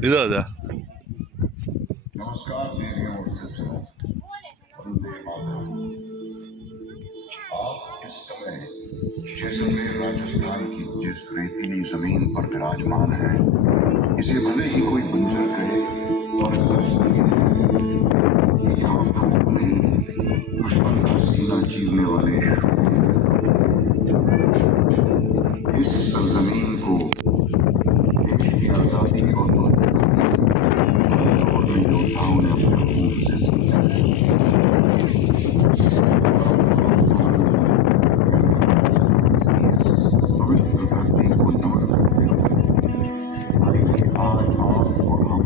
इधर आजा। नमस्कार देवियों और सज्जनों, वंदे मातरम। आप इस समय जैसलमेर राजस्थान की जिस रेतीली जमीन पर विराजमान है, इसे भले ही कोई बंजर कहे, पर सच यहाँ फूक नहीं, दुश्मन का सीना चीरने वाले इस सरजमीन को देश की आजादी और योद्धाओं ने अपने खून से सींचा है। पवित्र धरती को नमन करते हुए आइए आज आप और हम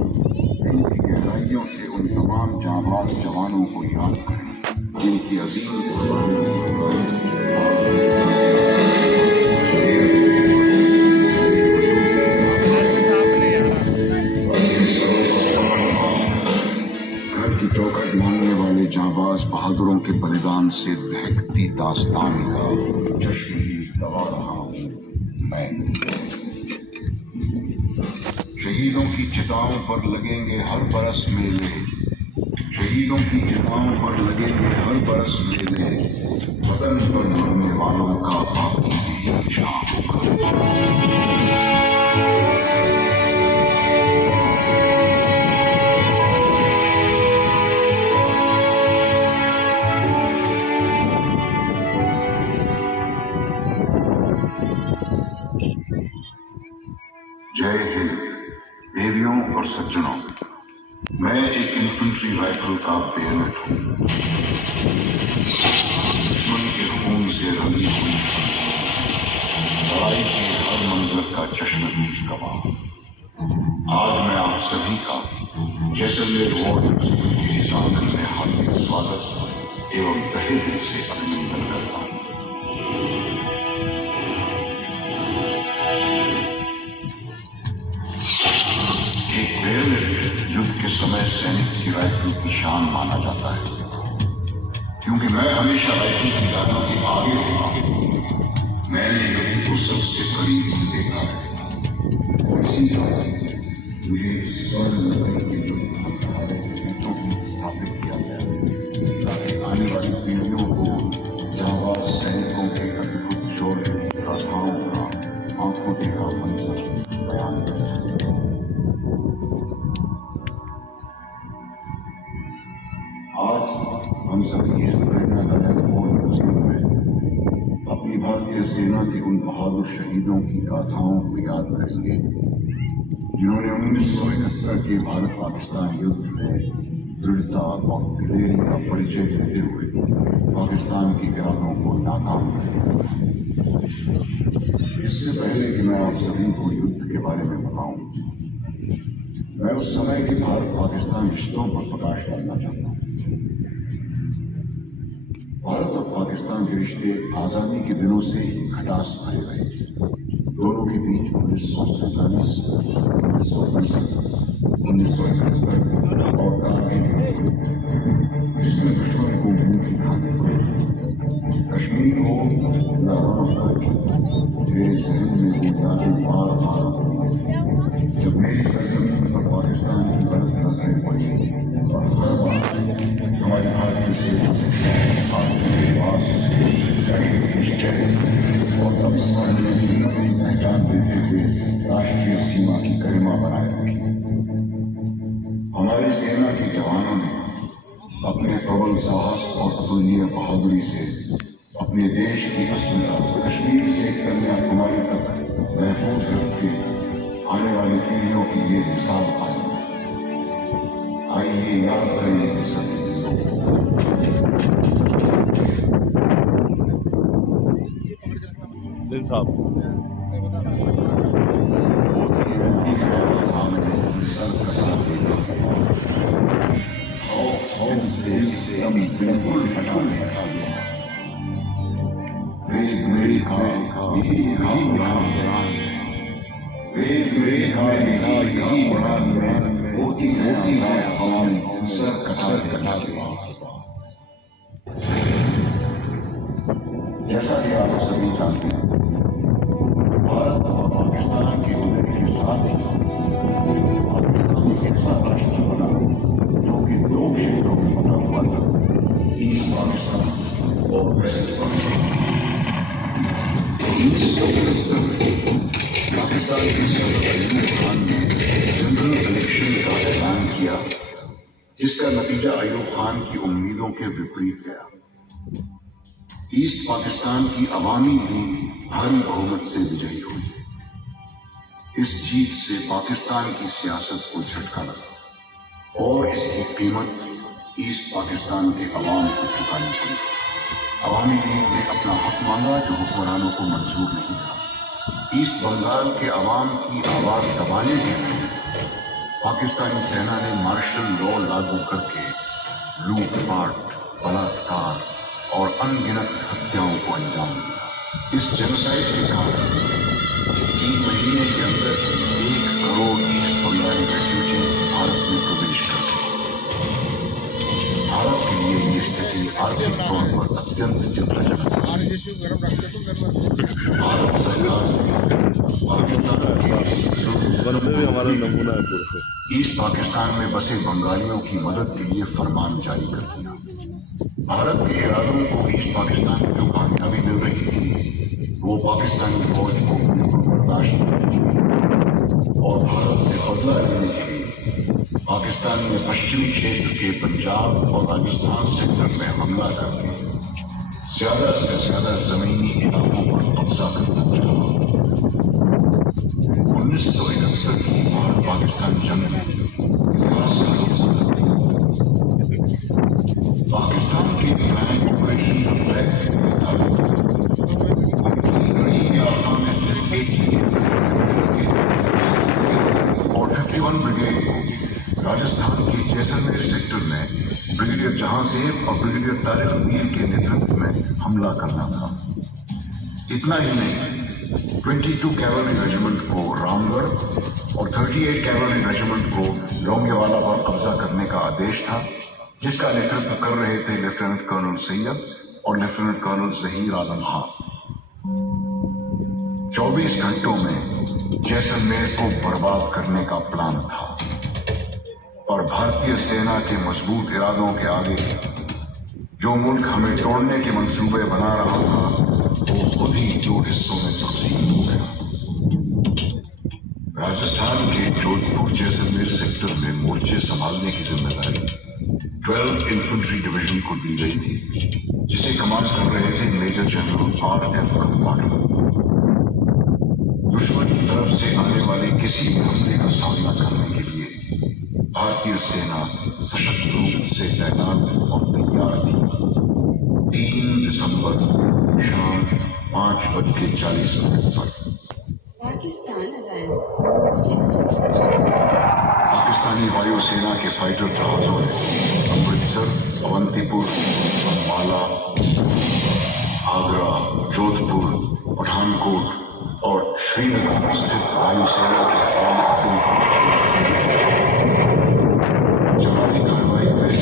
दिल की गहराइयों से उन तमाम जांबाज जवानों को याद करें जिनकी अजीम चौखट मानने वाले जांबाज बहादुरों के बलिदान से दहकती दास्तान का जश्न ही गवा रहा हूँ मैं। शहीदों की चिताओं पर लगेंगे हर बरस मेले, शहीदों की चिताओं पर लगेंगे हर बरस मेले, वतन पर मरने वालों का बाकी भी शाम होगा। जय हिंद देवियों और सज्जनों, मैं एक इन्फेंट्री राइफल का बेयनेट हूँ। दुश्मन के खून से रंगी हुई लड़ाई के हर मंजर का चश्मदीद गवाह। आज मैं आप सभी का जैसलमेर वॉर के साधन में हार्दिक स्वागत एवं तहे दिल से अभिनंदन करता हूँ। युद्ध के समय सैनिक की राइफल की शान माना जाता है, क्योंकि मैं हमेशा राइफल की गाड़ियों के आगे होता हूँ। मैंने युद्ध को सबसे करीब से देखा है और इसी तरह मुझे स्वर्ण नगरी के युद्ध को स्थापित किया गया ताकि आने वाली पीढ़ियों को जांबाज सैनिकों के अद्भुत शौर्य की गाथाओं का आंखों देखा मंजर बयान कर सके। आज हम सभी इस प्रेरणादायक में अपनी भारतीय सेना की उन बहादुर शहीदों की गाथाओं को याद करेंगे जिन्होंने 1971 के भारत पाकिस्तान युद्ध में दृढ़ता और दिलेरी का परिचय देते हुए पाकिस्तान की गिरानों को नाकाम कर दिया। इससे पहले कि मैं आप सभी को युद्ध के बारे में बताऊं, मैं उस समय के भारत पाकिस्तान रिश्तों पर प्रकाश डालना चाहता हूं। भारत और पाकिस्तान के रिश्ते आजादी के दिनों से ही खटास भरे रहे। दोनों के बीच 1947, 1965, 1971 और कारगिल जिसमें दुश्मन को मुंह दिखाने को कश्मीर हो या मेरे जहन में वो यादें बार बार जब मेरी सरजमीन पर पाकिस्तान की गलत नजरें पड़ी और हर बार हमारे भारतीय सेना के पास और अपनी पहचान देते हुए राष्ट्रीय सीमा की गरिमा बनाए रखी। हमारी सेना के जवानों ने अपने प्रबल साहस और अतुलनीय बहादुरी से अपने देश की अस्मिता कश्मीर से कन्याकुमारी तक महफूज रखते आने वाली पीढ़ियों की ये मिसाल पाई। आइए याद करें सभी दिल साहब बिल्कुल हटा वेद मेरे होती है सर कटा जैसा कि आप सभी जानते हैं, भारत और पाकिस्तान के उन्नति के साथ ही किया, जिसका नतीजा अयूब खान की उम्मीदों के विपरीत गया। ईस्ट पाकिस्तान की अवामी लीग भारी बहुमत से विजयी हुई। इस जीत से पाकिस्तान की सियासत को झटका लगा और इसकी कीमत ईस्ट पाकिस्तान के अवाम को चुकानी पड़ी। अवामी लीग ने अपना हक मांगा जो हुक्मरानों को मंजूर नहीं था। ईस्ट बंगाल के अवाम की आवाज दबाने के लिए पाकिस्तानी सेना ने मार्शल लॉ लागू करके लूटपाट, बलात्कार और अनगिनत हत्याओं को अंजाम दिया। इस जेनोसाइड के कारण 3 महीने के अंदर 1 करोड़ ईस्ट बंगाली रेफ्यूजी भारत में प्रवेश कर गए। भारत के लिए ये स्थिति आर्थिक तौर पर अत्यंत चिंताजनक है। भारत सरकार ईस्ट पाकिस्तान में बसे बंगालियों की मदद के लिए फरमान जारी कर दिया। भारत के इरादों को ईस्ट पाकिस्तान में जो कामयाबी मिल रही थी वो पाकिस्तानी फौज को बिल्कुल बर्दाश्त नहीं और भारत से बदला लेने के लिए पाकिस्तान ने पश्चिमी क्षेत्र के पंजाब और राजस्थान सेक्टर में हमला करके ज्यादा से ज्यादा जमीनी इलाकों पर कब्जा करना चाहा। 1971 की भारत पाकिस्तान जंग में पाकिस्तान के प्लान ऑपरेशन और 51 ब्रिगेड को राजस्थान के जैसलमेर सेक्टर में ब्रिगेडियर जहांसेब और ब्रिगेडियर तारिक मीर के नेतृत्व में हमला करना था। इतना ही नहीं, 22 कैवलरी रेजिमेंट को रामगढ़ और 38 कैवलरी रेजिमेंट को लोंगेवाला पर कब्जा करने का आदेश था, जिसका नेतृत्व कर रहे थे लेफ्टिनेंट कर्नल सैयद और लेफ्टिनेंट कर्नल जहीर आलम खान। 24 घंटों में जैसलमेर को बर्बाद करने का प्लान था, और भारतीय सेना के मजबूत इरादों के आगे जो मुल्क हमें तोड़ने के मंसूबे बना रहा था वो खुद ही 2 हिस्सों में तकसीम हो गया। राजस्थान के जोधपुर जैसलमेर सेक्टर में मोर्चे संभालने की जिम्मेदारी 12 इन्फेंट्री डिवीजन को दी गई थी, जिसे कमांड कर रहे थे मेजर जनरल R.F. कम्पानी। दुश्मन की तरफ से आने वाले किसी भी हमले का सामना करने के लिए भारतीय सेना सशक्त रूप से तैनात और तैयार थी। 3 दिसंबर शाम 5:40 पर पाकिस्तानी वायुसेना के फाइटर जहाजों ने अमृतसर, अवंतीपुर, अंबाला, आगरा, जोधपुर, पठानकोट और श्रीनगर स्थित वायुसेना के जवाबी कार्रवाई में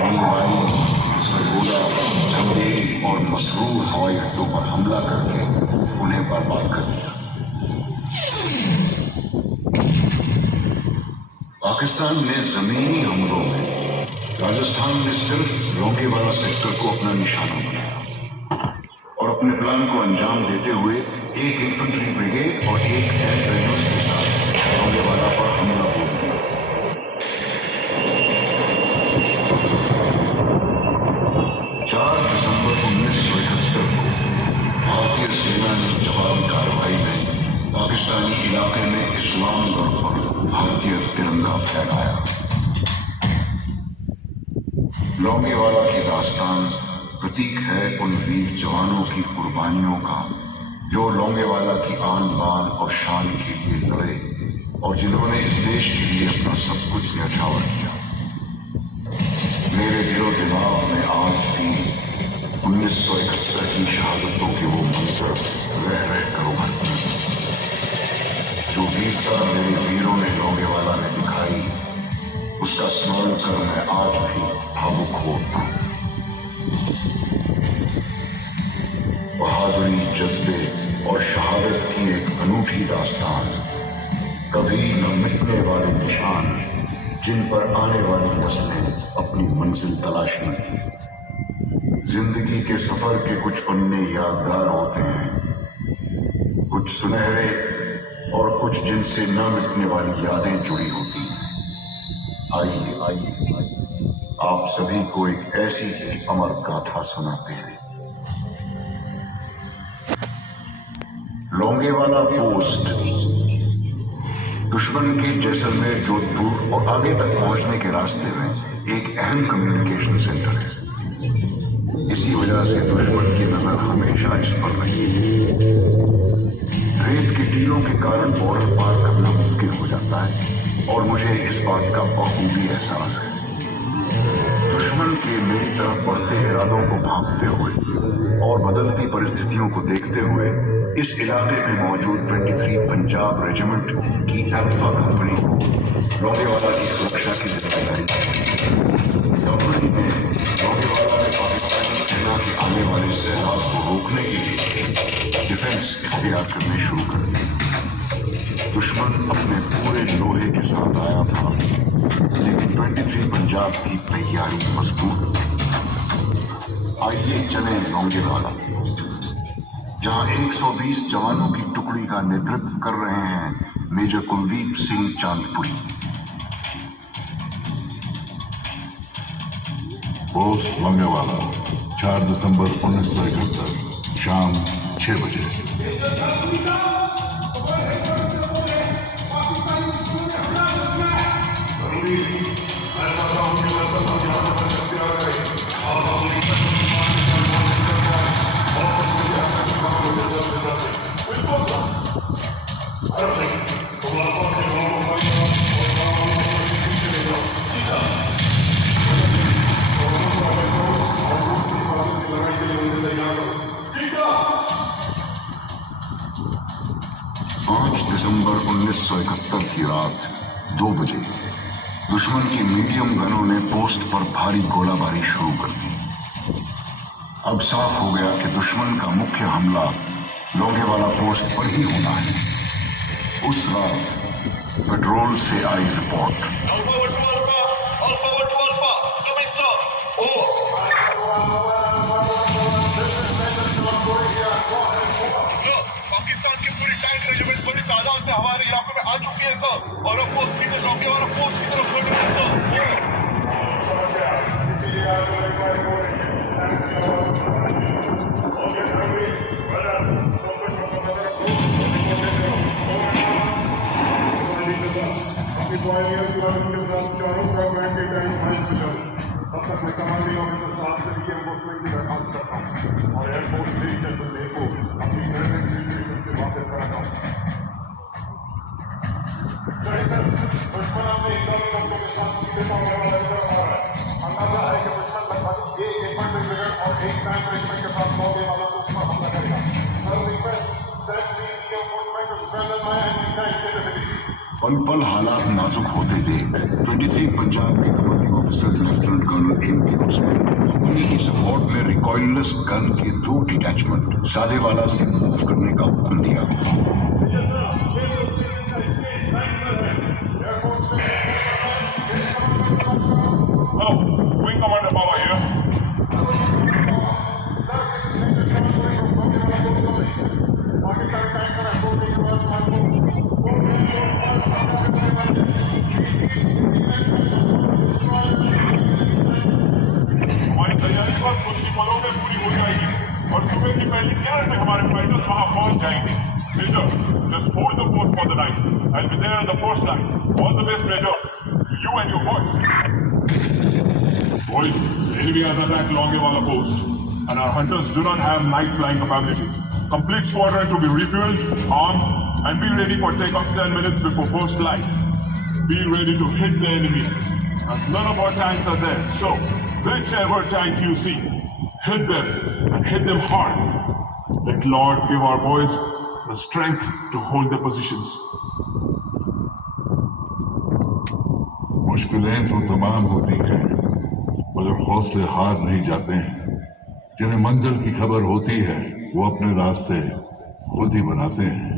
नीलवानी, सरगोदा, चंदेरी और मसरूर हवाई अड्डों पर हमला करके उन्हें बर्बाद कर दिया। पाकिस्तान ने जमीनी हमलों में राजस्थान में सिर्फ लोंगेवाला सेक्टर को अपना निशाना बनाया और अपने प्लान को अंजाम देते हुए 1 इन्फेंट्री ब्रिगेड और 1 टैंक रेजिमेंट के साथ लोंगेवाला पर हमला बोल दिया। 4 दिसंबर 1971 को भारतीय सेना ने जवाबी कार्रवाई में पाकिस्तानी इलाके में इस्लामगढ़ पर भारतीय तिरंगा फहराया। लोंगेवाला की दास्तान प्रतीक है उन वीर जवानों की कुर्बानियों का जो लोंगेवाला की आन बान और शान के लिए लड़े और जिन्होंने इस देश के लिए अपना सब कुछ न्यौछावर किया। मेरे दिलो दिमाग में आज भी 1971 की शहादतों के वो मंजर रह कर उभरते हैं। जो वीरता मेरे वीरों ने लोंगेवाला ने दिखाई, उसका स्मरण कर मैं आज भी भावुक होता हूं। बहादुरी, जज्बे और शहादत की एक अनूठी दास्तान, कभी न मिटने वाले निशान जिन पर आने वाली नस्लें अपनी मंजिल तलाश में। जिंदगी के सफर के कुछ पन्ने यादगार होते हैं, कुछ सुनहरे और कुछ जिनसे न मिटने वाली यादें जुड़ी होती हैं। आइए आइए आप सभी को एक ऐसी ही अमर गाथा सुनाते हैं। लोंगेवाला पोस्ट दुश्मन के जैसलमेर, जोधपुर और आगे तक पहुंचने के रास्ते में एक अहम कम्युनिकेशन सेंटर है। इसी वजह से दुश्मन की नजर हमेशा इस पर रही है। रेत के टीलों के कारण बॉर्डर पार करना मुमकिन हो जाता है और मुझे इस बात का बखूबी एहसास है। दुश्मन के मेरी तरफ बढ़ते इरादों को भांपते हुए और बदलती परिस्थितियों को देखते हुए इस इलाके में मौजूद 23 पंजाब रेजिमेंट की अल्फा कंपनी को लोंगेवाला की सुरक्षा की जिम्मेदारी कंपनी ने लोंगेवाला में पाकिस्तानी सेना के आने वाले सैलाब को रोकने के लिए डिफेंस इख्तियार करने शुरू कर दिए। दुश्मन अपने पूरे लोहे के साथ आया था, लेकिन 23 पंजाब की तैयारी मजबूत थी। आइए चले लोंगेवाला, जहां 120 जवानों की टुकड़ी का नेतृत्व कर रहे हैं मेजर कुलदीप सिंह चांदपुरी। पोस्ट लोंगेवाला 4 दिसंबर 1971 शाम 6 बजे। दिसंबर 1971 की रात 2 बजे दुश्मन की मीडियम गनों ने पोस्ट पर भारी गोलाबारी शुरू कर दी। अब साफ हो गया कि दुश्मन का मुख्य हमला लोंगेवाला पोस्ट पर ही होना है। उस रात पेट्रोल से आई रिपोर्ट, पाकिस्तान की पूरी टैंक रेजिमेंट बड़ी तादाद में हमारे इलाके में आ चुकी है सर, और अब वो सीधे लोंगेवाला पोस्ट की तरफ बढ़ रहे हैं सर। तब तक मैं कमांडिंग ऑफिसर साहब से भी एनफोर्समेंट की दरखास्त करता हूँ और एयरफोर्स डिवीजन से को अपनी प्रेजेंट सिचुएशन से वापस कराता हूँ। दुश्मन अपने इंटरनल लोगों के साथ सीधे लोंगेवाला की तरफ आ रहा है। अंदाजा है कि दुश्मन लगभग एक इन्फेंट्री ब्रिगेड और एक टैंक रेजिमेंट के साथ लोंगेवाला को पर हमला करेगा। Sir request send me reinforcement to strengthen my anti tank capabilities. पल पल हालात नाजुक होते देख 23 पंजाब के commanding officer lieutenant colonel M K Hussain company की सपोर्ट में रिकॉइललेस गन के 2 डिटैचमेंट सादेवाला से मूव करने का हुक्म दिया। Wing commander Baba here. हमारी तैयारी बस कुछ ही पलों में पूरी हो जाएगी और सुबह की पहली किरण में हमारे फाइटर्स वहां पहुंच जाएंगे। Major, just hold the post for the night. I'll be there on the first line. All the best, Major. To you and your boys. Boys, enemy has attacked Longer post, and our hunters do not have night flying capability. Complete squadron to be refueled, armed, and be ready for takeoff 10 minutes before first light. Be ready to hit the enemy, as none of our tanks are there. So, whichever tank you see, hit them, and hit them hard. Let Lord give our boys the strength to hold their positions. मुश्किलें तो तमाम होती हैं, मगर हौसले हार नहीं जाते हैं। जिन्हें मंजिल की खबर होती है, वो अपने रास्ते खुद ही बनाते हैं।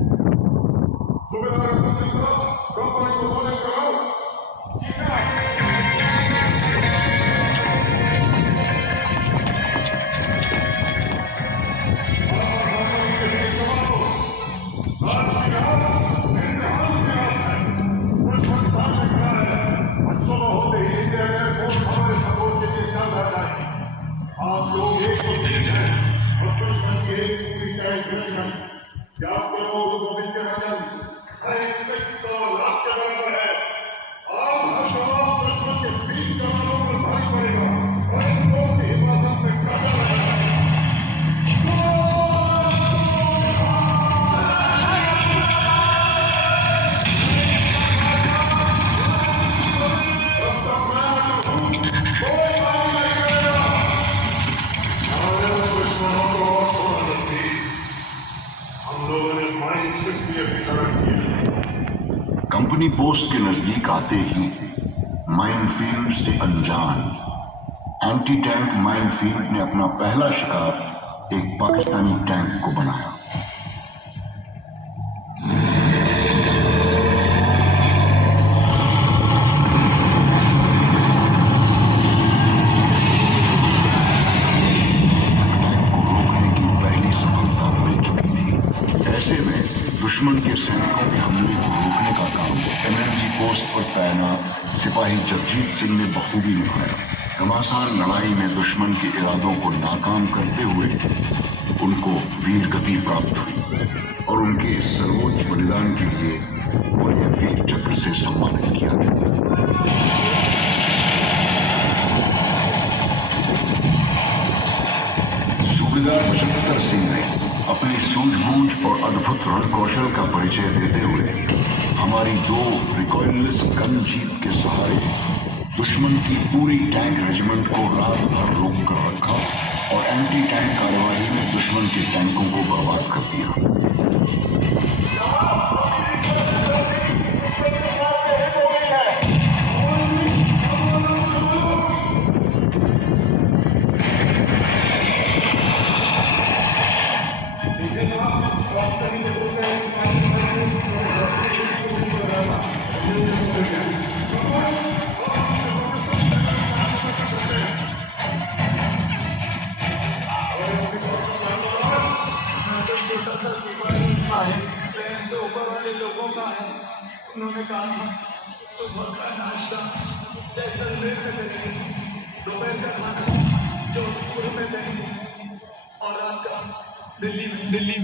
कंपनी पोस्ट के नजदीक आते ही माइनफील्ड से अनजान एंटी टैंक माइनफील्ड ने अपना पहला शिकार एक पाकिस्तानी टैंक को बनाया। दुश्मन के सैनिकों के हमले को रोकने का काम एनर्जी पोस्ट पर तैनात सिपाही जगजीत सिंह ने बखूबी निभाया। घमासान लड़ाई में दुश्मन के इरादों को नाकाम करते हुए उनको वीर गति प्राप्त हुई और उनके सर्वोच्च बलिदान के लिए उन्हें वीर चक्र से सम्मानित किया गया। सूबेदार बशक्तर सिंह ने अपनी सूझबूझ और अद्भुत रण कौशल का परिचय देते हुए हमारी 2 रिकॉइललेस गन जीप के सहारे दुश्मन की पूरी टैंक रेजिमेंट को रात भर रोक कर रखा और एंटी टैंक कार्यवाही में दुश्मन के टैंकों को बर्बाद कर दिया। लोगों का है, उन्होंने कहा तो भरता नाश्ता जैसलमेर में देंगे, दोपहर का खाना जोधपुर में देंगे और रात का दिल्ली में। दिल्ली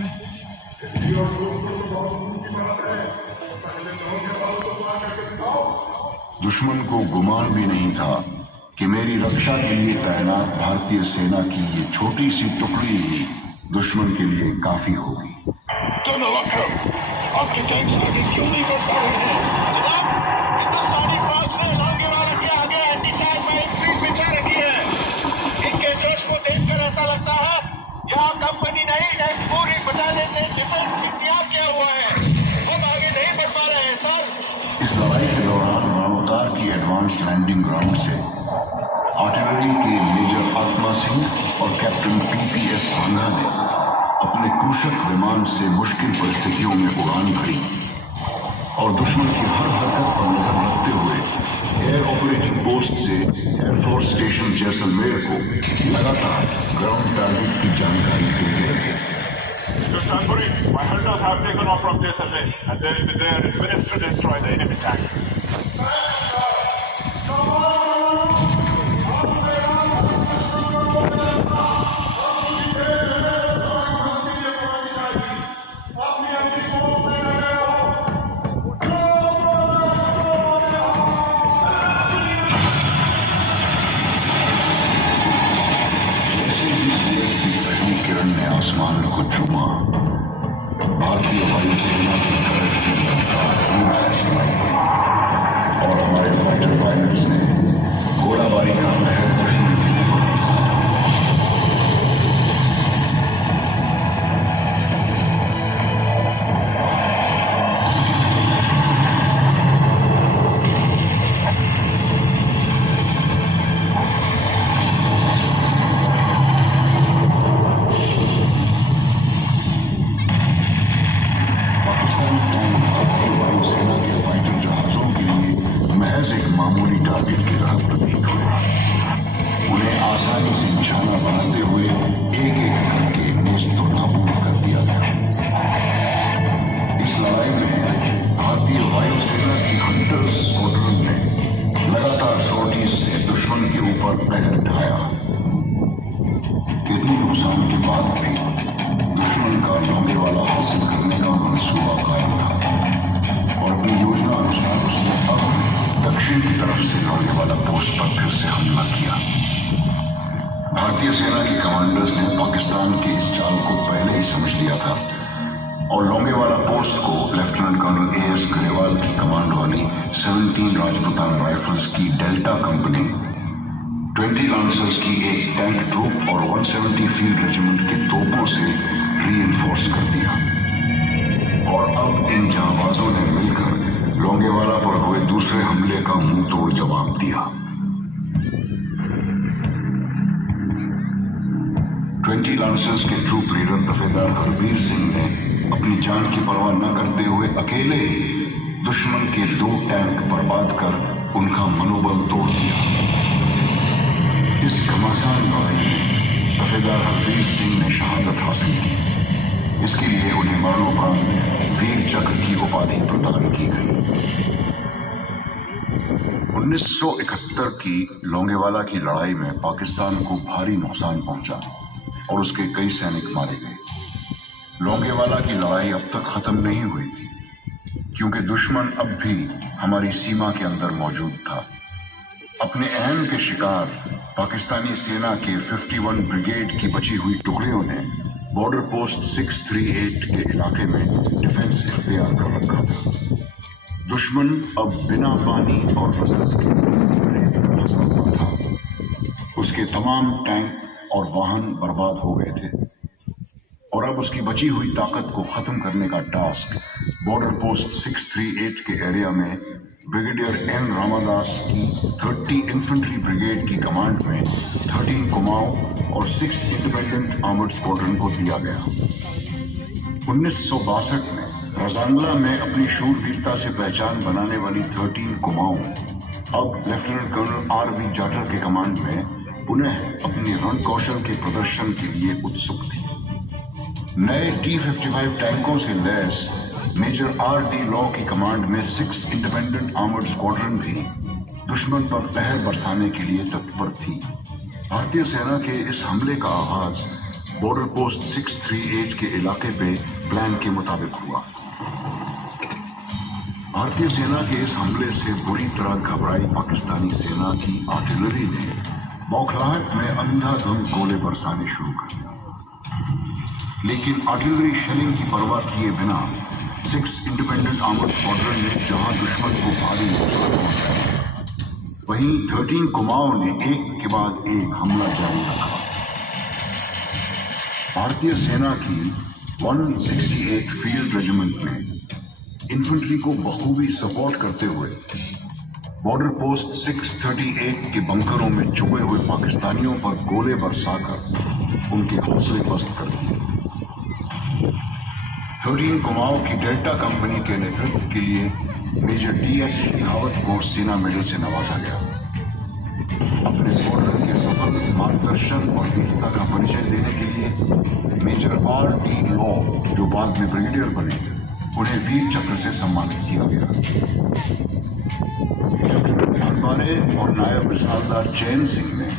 और जोधपुर तो बहुत दूर की बात है, पहले लोगों के पास तो बात करके दिखाओ। दुश्मन को गुमान भी नहीं था कि मेरी रक्षा के लिए तैनात भारतीय सेना की ये छोटी सी टुकड़ी ही दुश्मन के लिए काफी होगी। आपके टैंक्स आगे क्यों नहीं बढ़ पा रहे हैं? जनाब, हिंदुस्तानी फौज ने लोंगेवाला के आगे एंटी टैंक माइनफील्ड बिछा रखी है। इनके जोश को देखकर ऐसा लगता है यहाँ कंपनी नहीं पूरी बटालियन ने डिफेंस इंतजाम किया हुआ है। हम आगे नहीं बढ़ पा रहे हैं सर। इस लड़ाई के दौरान राणोतार की एडवांस लैंडिंग ग्राउंड से आर्टिलरी के मेजर आत्मा सिंह और कैप्टन PPS सांघा ने अपने क्रूशक विमान से मुश्किल परिस्थितियों में उड़ान भरी और दुश्मन की हर हरकत पर नजर रखते हुए एयर ऑपरेटिंग पोस्ट से एयरफोर्स स्टेशन जैसलमेर को लगातार ग्राउंड टारगेट की जानकारी देते रहे। My hunters have taken off from Jaisalmer and they will be there in minutes to destroy the enemy tanks. आसमान को चूमा, भारतीय वायुसेना की तरफ से दूर से सुनाई दी और हमारे फाइटर पायलट्स ने गोलाबारी का महल दुश्मन के ऊपर बरसा। इतनी नुकसान के बाद भी दुश्मन का लोंगेवाला हासिल करने का मंसूबा कायम था और अपनी योजना अनुसार उसने अब दक्षिण की तरफ से लोंगेवाला पोस्ट पर फिर से हमला किया। भारतीय सेना के कमांडर्स ने पाकिस्तान के इस चाल को पहले ही समझ लिया था और लोंगेवाला पोस्ट को लेफ्टिनेंट कर्नल AS गरेवाल की कमांड वाली 17 राजपूतान राइफल्स की डेल्टा कंपनी, 20 लांसर्स की एक टैंक ट्रूप और 170 फील्ड रेजिमेंट के तोपों से रीइंफोर्स कर दिया। और अब इन जांबाजों ने मिलकर लोंगेवाला पर हुए दूसरे हमले का मुंह तोड़ जवाब दिया। 20 लांसर्स के ट्रूप लीडर दफेदार हरबीर सिंह ने अपनी जान की परवाह न करते हुए अकेले ही दुश्मन के 2 टैंक बर्बाद कर उनका मनोबल तोड़ दिया। इस घमासान लड़ाई में दफेदार हरबीर सिंह ने शहादत हासिल की। इसके लिए उन्हें मरणोपरांत वीर चक्र की उपाधि प्रदान की गई। 1971 की लोंगेवाला की लड़ाई में पाकिस्तान को भारी नुकसान पहुंचा और उसके कई सैनिक मारे गए। लोंगेवाला की लड़ाई अब तक खत्म नहीं हुई थी, क्योंकि दुश्मन अब भी हमारी सीमा के अंदर मौजूद था। अपने अहम के शिकार पाकिस्तानी सेना के 51 ब्रिगेड की बची हुई टुकड़ियों ने बॉर्डर पोस्ट 638 के इलाके में डिफेंस इख्तियार कर रखा था। दुश्मन अब बिना पानी और रसद के फंसा हुआ था। उसके तमाम टैंक और वाहन बर्बाद हो गए थे और अब उसकी बची हुई ताकत को खत्म करने का टास्क बॉर्डर पोस्ट 638 के एरिया में ब्रिगेडियर एन रामादास की 30 इन्फेंट्री ब्रिगेड की कमांड में 13 कुमाऊं और 6 इंडिपेंडेंट आर्मर्ड स्क्वाड्रन को दिया गया। 1962 में रजांगला में अपनी शूरवीरता से पहचान बनाने वाली 13 कुमाऊं अब लेफ्टिनेंट कर्नल आर.वी. जाटर के कमांड में पुनः अपनी रण कौशल के प्रदर्शन के लिए उत्सुक थी। नए T-55 टैंकों से लैस मेजर R.D. लॉ की कमांड में 6 इंडिपेंडेंट आर्मर्ड स्क्वाड्रन भी दुश्मन पर पहर बरसाने के लिए तत्पर थी। भारतीय सेना के इस हमले का आगाज बॉर्डर पोस्ट 638 के इलाके पे प्लान के मुताबिक हुआ। भारतीय सेना के इस हमले से बुरी तरह घबराई पाकिस्तानी सेना की आर्टिलरी ने बौखलाहट में अंधाधुंध गोले बरसाने शुरू कर दिए। लेकिन आर्टिलरी शेलिंग की परवाह किए बिना 6 इंडिपेंडेंट आर्मर्ड स्क्वाड्रन ने जहां दुश्मन को भारी नुकसान पहुंचाया, वहीं 13 कुमाऊं ने एक के बाद एक हमला जारी रखा। भारतीय सेना की 168 फील्ड रेजिमेंट ने इन्फेंट्री को बखूबी सपोर्ट करते हुए बॉर्डर पोस्ट 638 के बंकरों में छुपे हुए पाकिस्तानियों पर गोले बरसाकर उनके हौसले पस्त कर दिए। 13 कुमाऊं की डेल्टा कंपनी के नेतृत्व के लिए मेजर D.S. शेखावत को सेना मेडल से नवाजा गया। अपने स्क्वाड्रन के सफल मार्गदर्शन और वीरता का परिचय देने के लिए मेजर R.D. लॉ, जो बाद में ब्रिगेडियर बने, उन्हें वीर चक्र से सम्मानित किया गया। हरबारे और नायब मिसालदार चैन सिंह ने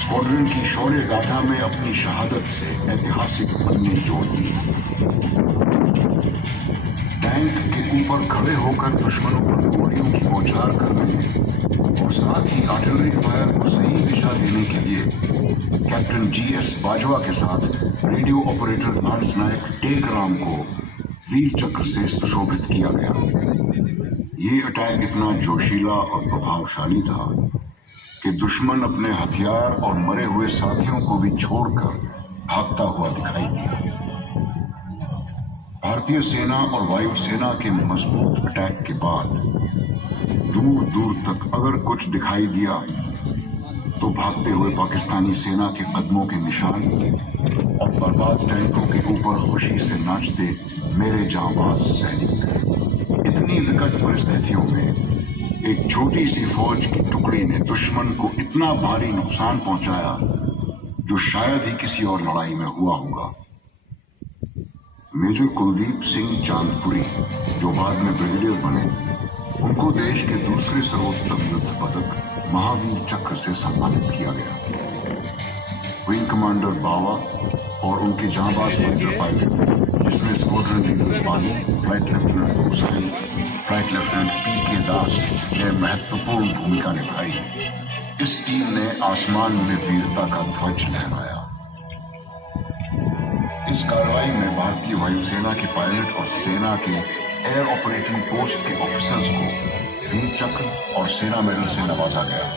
स्क्वाड्रन की शौर्य गाथा में अपनी शहादत से ऐतिहासिक पन्ने जोड़ दिए। टैंक के ऊपर खड़े होकर दुश्मनों पर गोलियों की बौछार करने और साथ ही आर्टिलरी फायर को सही दिशा देने के लिए कैप्टन G.S. बाजवा के साथ रेडियो ऑपरेटर लांस नायक टेकराम को वीर चक्र से सुशोभित किया गया। ये अटैक इतना जोशीला और प्रभावशाली था कि दुश्मन अपने हथियार और मरे हुए साथियों को भी छोड़कर भागता हुआ दिखाई दिया। भारतीय सेना और वायुसेना के मजबूत अटैक के बाद दूर दूर तक अगर कुछ दिखाई दिया तो भागते हुए पाकिस्तानी सेना के कदमों के निशान और बर्बाद टैंकों के ऊपर खुशी से नाचते मेरे जांबाज सैनिक। इतनी विकट परिस्थितियों में एक छोटी सी फौज की टुकड़ी ने दुश्मन को इतना भारी नुकसान पहुंचाया जो शायद ही किसी और लड़ाई में हुआ होगा। मेजर कुलदीप सिंह चांदपुरी, जो बाद में ब्रिगेडियर बने, उनको देश के दूसरे सर्वोत्तम युद्ध पदक महावीर चक्र से सम्मानित किया गया। विंग कमांडर बावा और उनके जांबाज फाइटर पायलट, जिसमें squadron leader Bali, flight lieutenant Hussain, flight lieutenant P.K. Das ने महत्वपूर्ण भूमिका निभाई। इस टीम ने आसमान में वीरता का ध्वज लहराया। इस कार्रवाई में भारतीय वायुसेना के पायलट और सेना के एयर ऑपरेटिंग पोस्ट के ऑफिसर्स को वीर चक्र और सेना मेडल से नवाजा गया।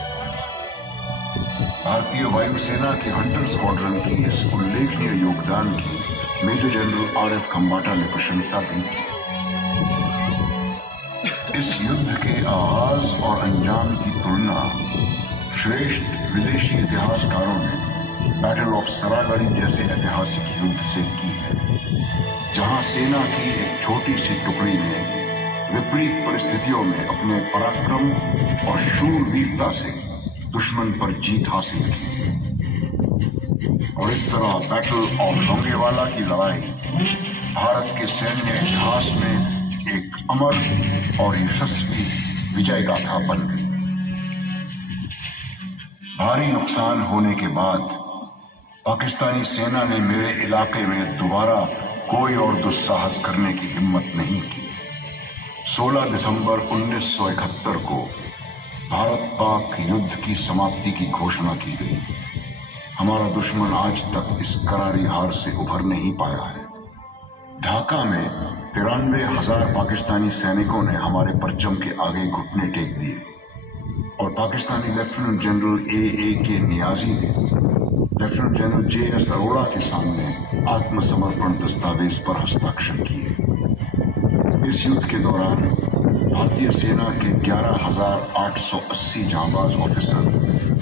भारतीय वायुसेना के हंटर स्क्वाड्रन की इस उल्लेखनीय योगदान की मेजर जनरल R.F. खम्बाटा ने प्रशंसा भी की। इस युद्ध के आगाज और अंजाम की तुलना श्रेष्ठ विदेशी इतिहासकारों ने बैटल ऑफ सरायगढ़ी जैसे ऐतिहासिक युद्ध से की है, जहां सेना की एक छोटी सी टुकड़ी ने विपरीत परिस्थितियों में अपने पराक्रम और शूरवीरता से दुश्मन पर जीत हासिल की। और इस तरह बैटल ऑफ लोंगेवाला की लड़ाई भारत के सैन्य इतिहास में एक अमर और यशस्वी विजय गाथा बन गई। भारी नुकसान होने के बाद पाकिस्तानी सेना ने मेरे इलाके में दोबारा कोई और दुस्साहस करने की हिम्मत नहीं की। 16 दिसंबर 1971 को भारत पाक युद्ध की समाप्ति की घोषणा की गई। हमारा दुश्मन आज तक इस करारी हार से उभर नहीं पाया है। ढाका में 93,000 पाकिस्तानी सैनिकों ने हमारे परचम के आगे घुटने टेक दिए और Pakistani lieutenant general A.A.K. Niazi ने लेफ्टिनेंट जनरल J.S. अरोड़ा के सामने आत्मसमर्पण दस्तावेज पर हस्ताक्षर किए। इस युद्ध के दौरान भारतीय सेना के 11,880 जांबाज ऑफिसर,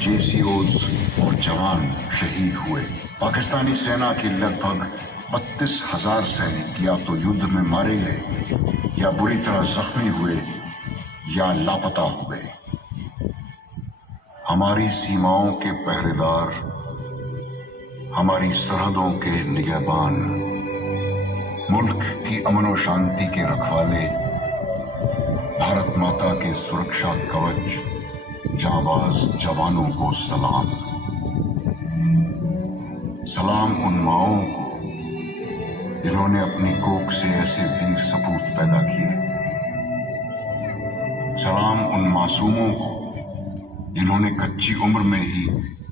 JCOs और जवान शहीद हुए। पाकिस्तानी सेना के लगभग 32,000 सैनिक या तो युद्ध में मारे गए या बुरी तरह जख्मी हुए या लापता हो गए। हमारी सीमाओं के पहरेदार, हमारी सरहदों के निगहबान, मुल्क की अमन और शांति के रखवाले, भारत माता के सुरक्षा कवच जांबाज जवानों को सलाम। सलाम उन माओं को जिन्होंने अपनी कोख से ऐसे वीर सपूत पैदा किए। सलाम उन मासूमों को जिन्होंने कच्ची उम्र में ही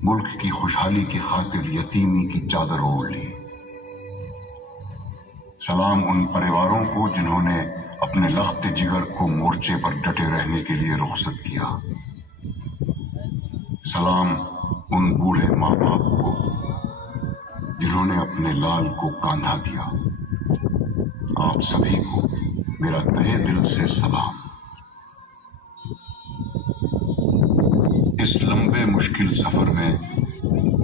मुल्क की खुशहाली की खातिर यतीमी की चादर ओढ़ ली। सलाम उन परिवारों को जिन्होंने अपने लख्त जिगर को मोर्चे पर डटे रहने के लिए रुखसत किया। सलाम उन बूढ़े माँ बाप को जिन्होंने अपने लाल को कांधा दिया। आप सभी को मेरा तहे दिल से सलाम। इस लंबे मुश्किल सफर में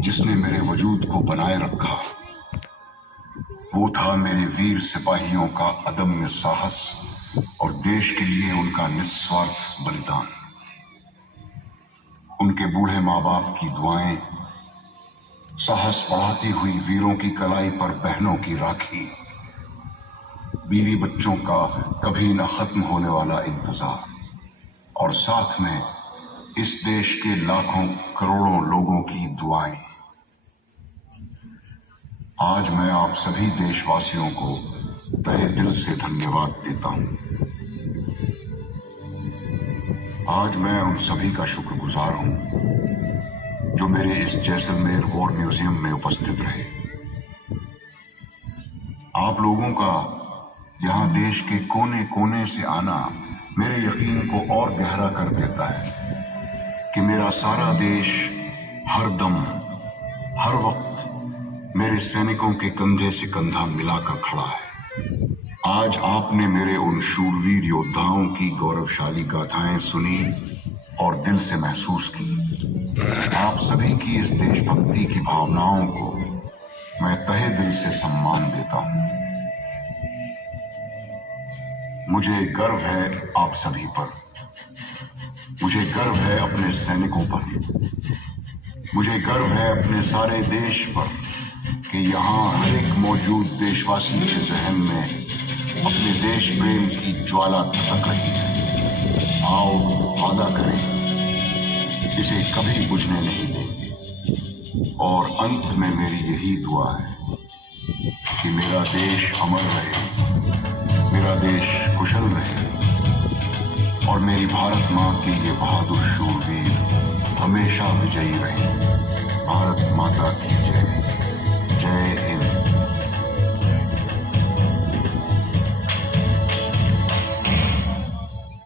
जिसने मेरे वजूद को बनाए रखा, वो था मेरे वीर सिपाहियों का अदम्य साहस और देश के लिए उनका निस्वार्थ बलिदान। उनके बूढ़े माँ बाप की दुआएं, साहस बढ़ाती हुई वीरों की कलाई पर बहनों की राखी, बीवी बच्चों का कभी न खत्म होने वाला इंतजार और साथ में इस देश के लाखों करोड़ों लोगों की दुआएं। आज मैं आप सभी देशवासियों को तहे दिल से धन्यवाद देता हूं। आज मैं उन सभी का शुक्रगुजार हूं जो मेरे इस जैसलमेर वॉर म्यूजियम में उपस्थित रहे। आप लोगों का यहां देश के कोने कोने से आना मेरे यकीन को और गहरा कर देता है कि मेरा सारा देश हर दम, हर वक्त मेरे सैनिकों के कंधे से कंधा मिलाकर खड़ा है। आज आपने मेरे उन शूरवीर योद्धाओं की गौरवशाली गाथाएं सुनी और दिल से महसूस की। आप सभी की इस देशभक्ति की भावनाओं को मैं तहे दिल से सम्मान देता हूं। मुझे गर्व है आप सभी पर। मुझे गर्व है अपने सैनिकों पर। मुझे गर्व है अपने सारे देश पर कि यहाँ हर एक मौजूद देशवासी के जहन में अपने देश प्रेम की ज्वाला तक रही है। आओ वादा करें इसे कभी बुझने नहीं देंगे। और अंत में मेरी यही दुआ है कि मेरा देश अमर रहे, मेरा देश कुशल रहे और मेरी भारत माँ के ये बहादुर शूरवीर हमेशा विजयी रहे। भारत माता की जय। जय हिंद।